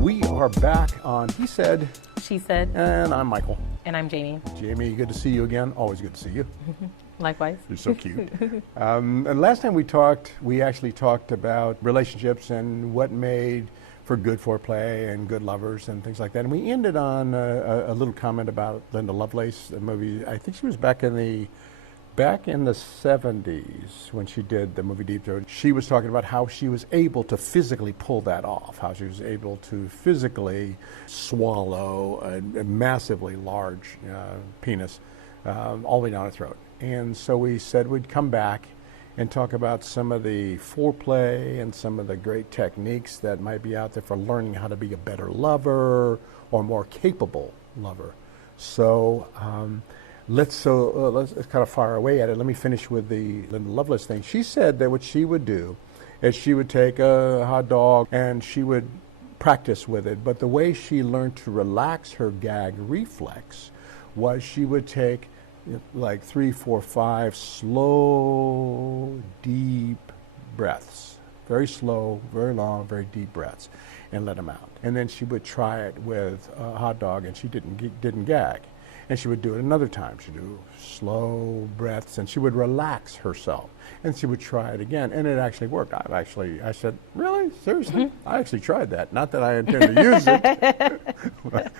we are back on He Said, She Said, and I'm Michael. and I'm Jamie. Jamie, good to see you again. Always good to see you. Likewise. You're so cute. And last time we talked, we actually talked about relationships and what made for good foreplay and good lovers and things like that. And we ended on a little comment about Linda Lovelace, the movie. I think she was back in the 70s when she did the movie Deep Throat. She was talking about how she was able to physically pull that off, how she was able to physically swallow a massively large penis all the way down her throat. And so we said we'd come back and talk about some of the foreplay and some of the great techniques that might be out there for learning how to be a better lover or more capable lover. So let's kind of fire away at it. Let me finish with the Linda Lovelace thing. She said that what she would do is she would take a hot dog and she would practice with it. But the way she learned to relax her gag reflex was she would take like 3, 4, 5 slow, deep breaths. Very slow, very long, very deep breaths, and let them out. And then she would try it with a hot dog, and she didn't gag. And she would do it another time. She'd do slow breaths, and she would relax herself. And she would try it again, and it actually worked. I said, really? Seriously? Mm-hmm. I actually tried that. Not that I intend to use it,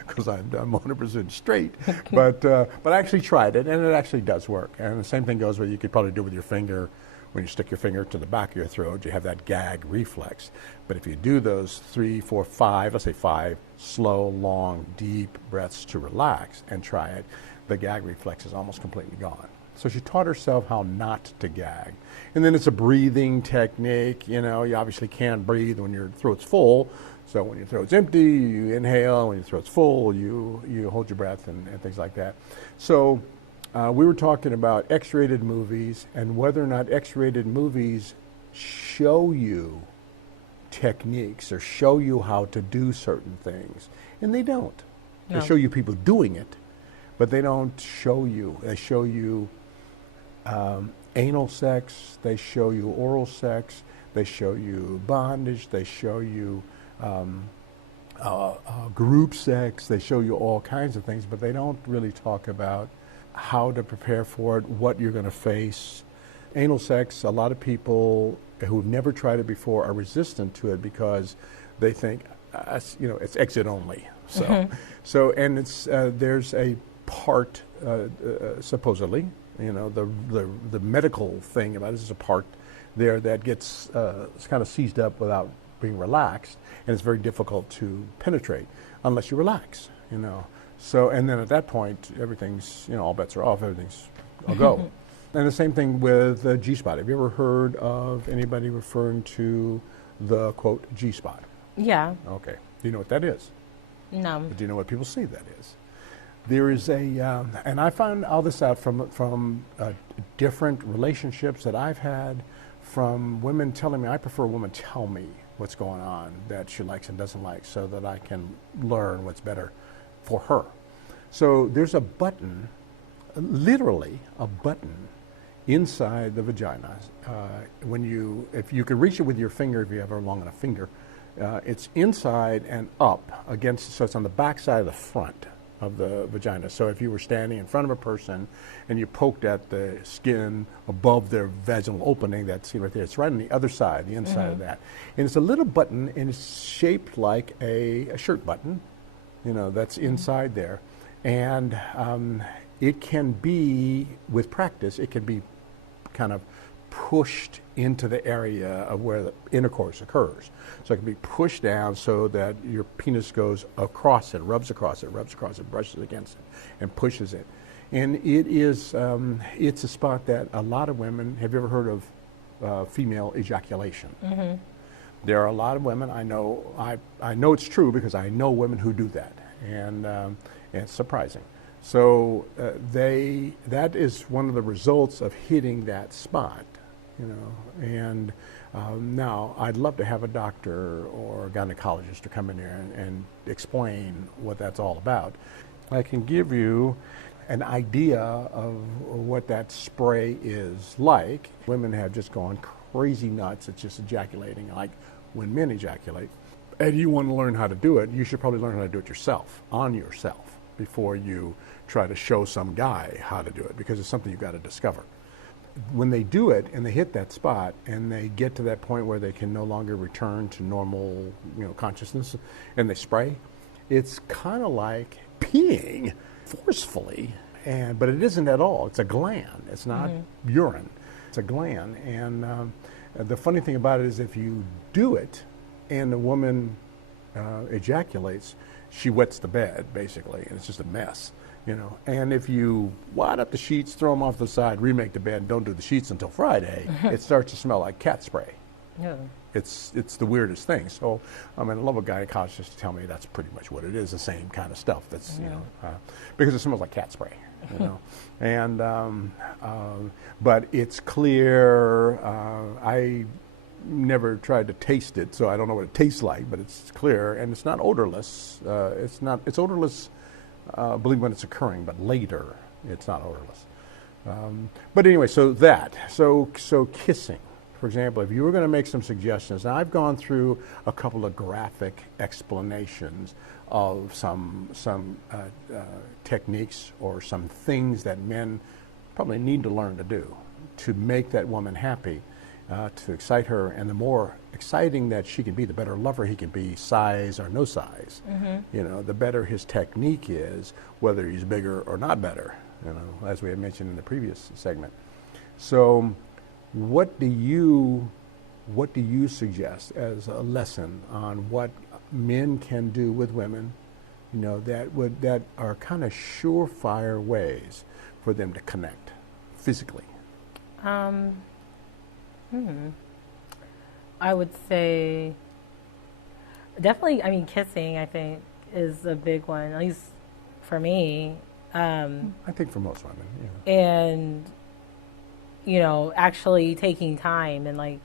because I'm 100% straight, but I actually tried it, and it actually does work. And the same thing goes with, you could probably do with your finger. When you stick your finger to the back of your throat, you have that gag reflex. But if you do those 3, 4, 5, let's say 5 slow, long, deep breaths to relax and try it, the gag reflex is almost completely gone. So she taught herself how not to gag. And then it's a breathing technique. You know, you obviously can't breathe when your throat's full. So when your throat's empty, you inhale. When your throat's full, you hold your breath and things like that. So we were talking about X-rated movies and whether or not X-rated movies show you techniques or show you how to do certain things. And they don't. No. They show you people doing it, but they don't show you. They show you anal sex. They show you oral sex. They show you bondage. They show you group sex. They show you all kinds of things, but they don't really talk about how to prepare for it, what you're going to face. Anal sex, a lot of people who've never tried it before are resistant to it because they think, it's exit only. So, and it's there's a part, supposedly, the medical thing about this is a part there that gets kind of seized up without being relaxed, and it's very difficult to penetrate unless you relax, So, and then at that point, everything's, all bets are off, everything's a go. And the same thing with the G-spot. Have you ever heard of anybody referring to the, quote, G-spot? Yeah. Okay. Do you know what that is? No. Do you know what people see that is? There is and I found all this out from different relationships that I've had, from women telling me, I prefer a woman tell me what's going on that she likes and doesn't like so that I can learn what's better for her. So there's a button, literally a button, inside the vagina. If you can reach it with your finger, if you have a long enough finger, it's inside and up against, so it's on the back side of the front of the vagina. So if you were standing in front of a person and you poked at the skin above their vaginal opening, that's right there, it's right on the other side, the inside of that. And it's a little button, and it's shaped like a shirt button, that's inside there. And it can be, with practice, it can be kind of pushed into the area of where the intercourse occurs. So it can be pushed down so that your penis goes across it, rubs across it, brushes against it, and pushes it. And it is, it's a spot that a lot of women, have you ever heard of female ejaculation? Mm-hmm. There are a lot of women, I know it's true because I know women who do that, and it's surprising. So that is one of the results of hitting that spot, and now I'd love to have a doctor or a gynecologist to come in there and explain what that's all about. I can give you an idea of what that spray is like. Women have just gone crazy nuts at just ejaculating, like when men ejaculate. and you want to learn how to do it, you should probably learn how to do it yourself, on yourself, before you try to show some guy how to do it, because it's something you've got to discover. When they do it and they hit that spot and they get to that point where they can no longer return to normal, consciousness, and they spray, it's kind of like peeing forcefully, but it isn't at all. It's a gland. It's not urine. It's a gland. And the funny thing about it is, if you do it and the woman ejaculates, she wets the bed, basically, and it's just a mess. And if you wad up the sheets, throw them off the side, remake the bed, don't do the sheets until Friday, it starts to smell like cat spray. Yeah. It's the weirdest thing. So, I love a gynecologist to tell me that's pretty much what it is, the same kind of stuff. That's because it smells like cat spray. And but it's clear. I never tried to taste it, so I don't know what it tastes like. But it's clear, and it's not odorless. It's odorless. Believe when it's occurring, but later it's not odorless. But anyway, so kissing, for example, if you were going to make some suggestions, now I've gone through a couple of graphic explanations of some techniques or some things that men probably need to learn to do to make that woman happy, to excite her, and the more exciting that she can be, the better lover he can be, size or no size. The better his technique is, whether he's bigger or not better, as we had mentioned in the previous segment. So what do you suggest as a lesson on what men can do with women, that are kind of surefire ways for them to connect physically? I would say definitely, kissing, I think, is a big one, at least for me. I think for most women, yeah. And, actually taking time and,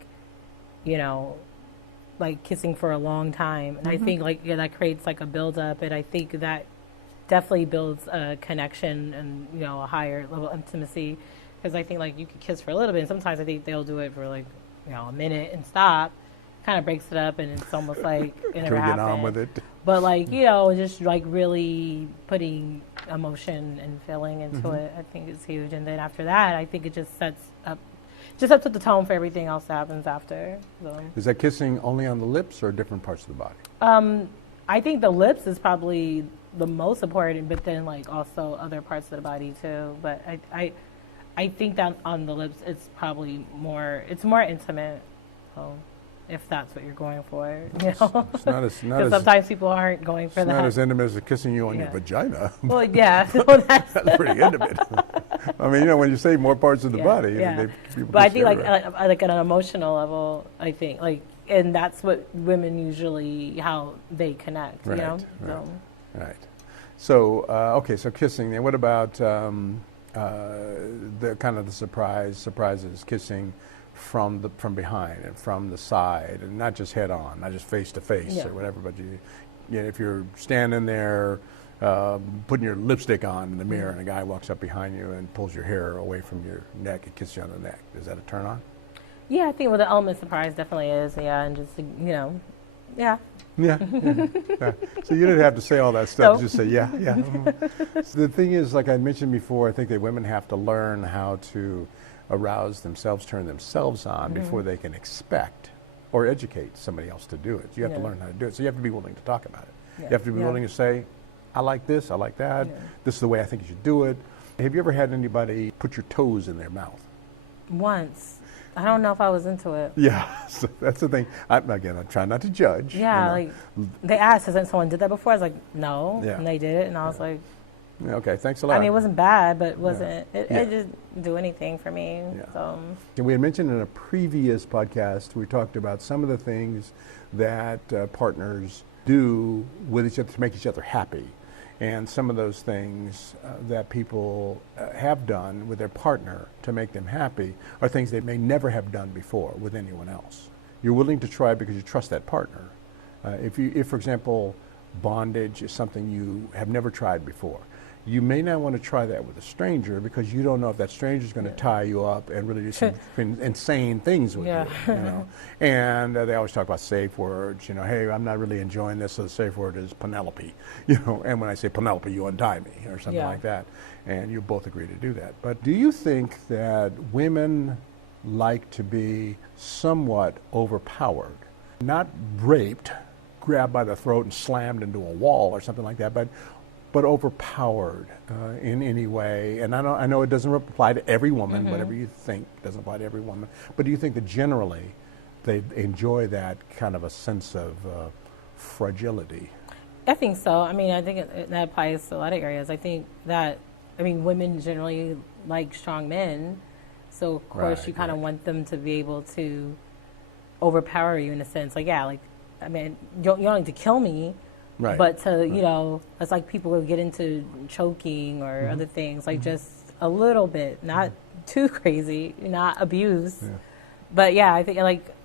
kissing for a long time. And I think, that creates, a buildup. And I think that definitely builds a connection and, a higher level of intimacy. Because I think, you could kiss for a little bit. And sometimes I think they'll do it for, a minute and stop. Kind of breaks it up, and it's almost like it never happened. Get on with it. But, just, really putting emotion and feeling into it, I think is huge. And then after that, I think it just sets up the tone for everything else that happens after. So. Is that kissing only on the lips or different parts of the body? I think the lips is probably the most important, but then, also other parts of the body, too. But I think that on the lips, it's probably more intimate. So, if that's what you're going for, It's not as sometimes people aren't going for that. It's not as intimate as kissing you on your vagina. Well, yeah. So that's pretty intimate. When you say more parts of the body, but I think at an emotional level, I think and that's what women usually how they connect. Right. So so kissing. Then what about the kind of the surprises, kissing from behind and from the side, and not just head on, not just face to face or whatever, but if you're standing there putting your lipstick on in the mirror and a guy walks up behind you and pulls your hair away from your neck and kisses you on the neck, is that a turn on? Yeah, I think the element of surprise definitely is, and just, yeah. So you didn't have to say all that stuff, just say yeah. So the thing is, like I mentioned before, I think that women have to learn how to arouse themselves, turn themselves on before they can expect or educate somebody else to do it. You have to learn how to do it. So you have to be willing to talk about it. You have to be willing to say, I like this, I like that, this is the way I think you should do it. Have you ever had anybody put your toes in their mouth? Once. I don't know if I was into it. Yeah, so that's the thing. I'm trying not to judge. Yeah, they asked, has someone did that before? I was like, no, and they did it, and I was like, okay, thanks a lot. It wasn't bad, but it didn't do anything for me. Yeah. So. And we had mentioned in a previous podcast, we talked about some of the things that partners do with each other to make each other happy. And some of those things that people have done with their partner to make them happy are things they may never have done before with anyone else. You're willing to try because you trust that partner. If, for example, bondage is something you have never tried before, you may not want to try that with a stranger because you don't know if that stranger is going to tie you up and really do some insane things with you. You know? And they always talk about safe words. You know, hey, I'm not really enjoying this, so the safe word is Penelope. You know, and when I say Penelope, you untie me or something like that. And you both agree to do that. But do you think that women like to be somewhat overpowered, not raped, grabbed by the throat and slammed into a wall or something like that, but overpowered in any way? And I know it doesn't apply to every woman, whatever you think doesn't apply to every woman, but do you think that generally they enjoy that kind of a sense of fragility? I think so. I mean, I think that applies to a lot of areas. I think that, I mean, women generally like strong men, so of course you kind of want them to be able to overpower you in a sense. Like, I mean, you don't need to kill me, but to, you know, it's like people will get into choking or other things, like just a little bit, not too crazy, not abuse. But I think like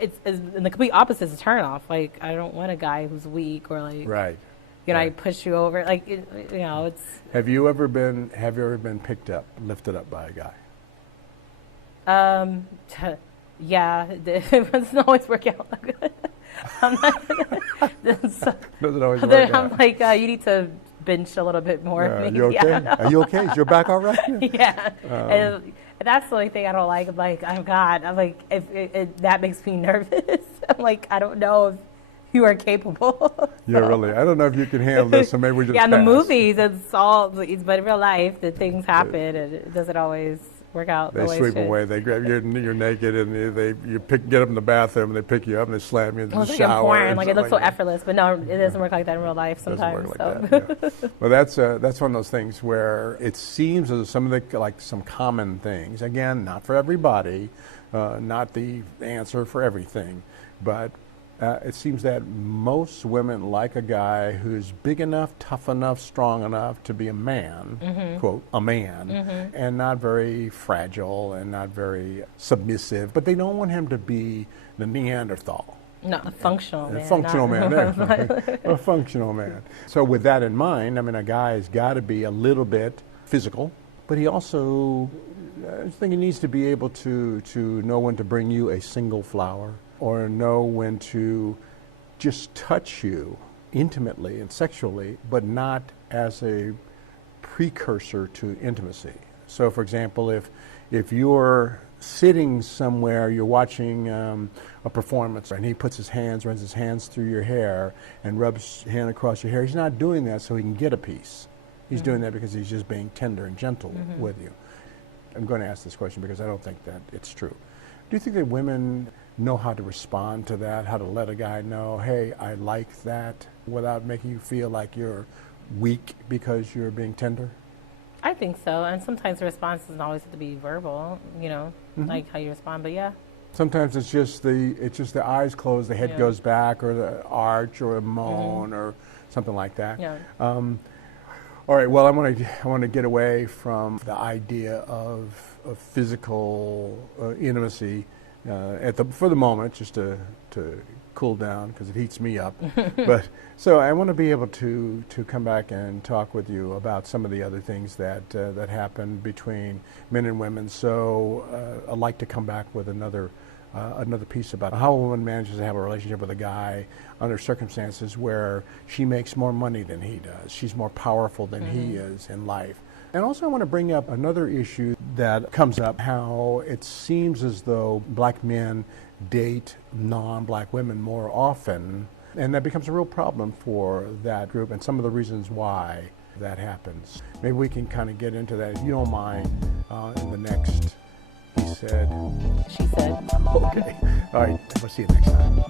it's and the complete opposite is a turn off. Like, I don't want a guy who's weak or like, you know, I push you over. Like, you know, it's. Have you ever been picked up, lifted up by a guy? Yeah, it doesn't always work out good. Doesn't always work out. I'm like, you need to bench a little bit more. You okay? Are you okay? Is your back all right? And that's the only thing I don't like. I'm like, oh God. I'm like, if that makes me nervous. I'm like, I don't know if you are capable. Really. I don't know if you can handle this, so maybe we just in the movies, but in real life, the things happen, and it doesn't always work out. They sweep away. They grab you're naked, and you get up in the bathroom, and they pick you up, and they slam you into the shower. Like, it looks so effortless, but no, it doesn't work like that in real life sometimes. It doesn't work like that. Well, that's one of those things where it seems as some of the some common things. Again, not for everybody, not the answer for everything, but. It seems that most women like a guy who's big enough, tough enough, strong enough to be a man, quote, a man, and not very fragile and not very submissive, but they don't want him to be the Neanderthal. No, a functional man. A functional man, there. A functional man. So with that in mind, I mean, a guy's got to be a little bit physical, but he also, I think he needs to be able to know when to bring you a single flower, or know when to just touch you intimately and sexually, but not as a precursor to intimacy. So, for example, if you're sitting somewhere, you're watching a performance, and he runs his hands through your hair and rubs his hand across your hair, he's not doing that so he can get a piece. He's doing that because he's just being tender and gentle with you. I'm going to ask this question because I don't think that it's true. Do you think that women know how to respond to that, how to let a guy know, hey, I like that, without making you feel like you're weak because you're being tender? I think so, and sometimes the response doesn't always have to be verbal, you know, like how you respond, but sometimes it's just the eyes closed, the head goes back, or the arch, or a moan, or something like that. All right, well, I want to get away from the idea of physical intimacy for the moment, just to cool down, because it heats me up. But so I want to be able to come back and talk with you about some of the other things that happen between men and women. So I'd like to come back with another piece about how a woman manages to have a relationship with a guy under circumstances where she makes more money than he does. She's more powerful than he is in life. And also I want to bring up another issue that comes up, how it seems as though black men date non-black women more often, and that becomes a real problem for that group, and some of the reasons why that happens. Maybe we can kind of get into that, if you don't mind, in the next He Said. She Said. Okay. All right. We'll see you next time.